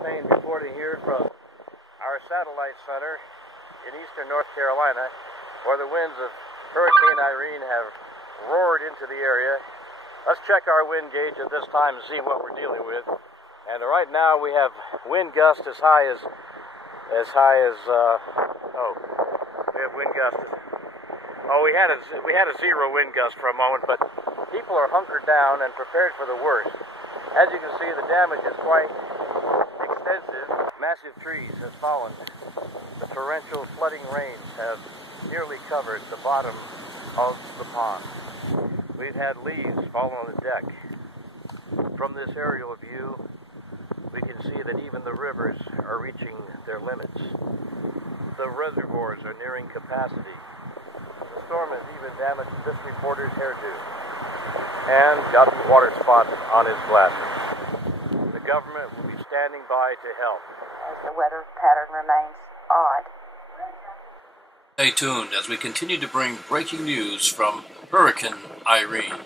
Payne reporting here from our satellite center in eastern North Carolina, where the winds of Hurricane Irene have roared into the area. Let's check our wind gauge at this time and see what we're dealing with. And right now we have wind gusts we have wind gusts. Oh, we had a zero wind gust for a moment, but people are hunkered down and prepared for the worst. As you can see, the damage is quite extensive. Massive trees have fallen. The torrential flooding rains have nearly covered the bottom of the pond. We've had leaves fall on the deck. From this aerial view, we can see that even the rivers are reaching their limits. The reservoirs are nearing capacity. The storm has even damaged this reporter's hairdo and got the water spot on his glasses. The government will be standing by to help as the weather pattern remains odd. Stay tuned as we continue to bring breaking news from Hurricane Irene.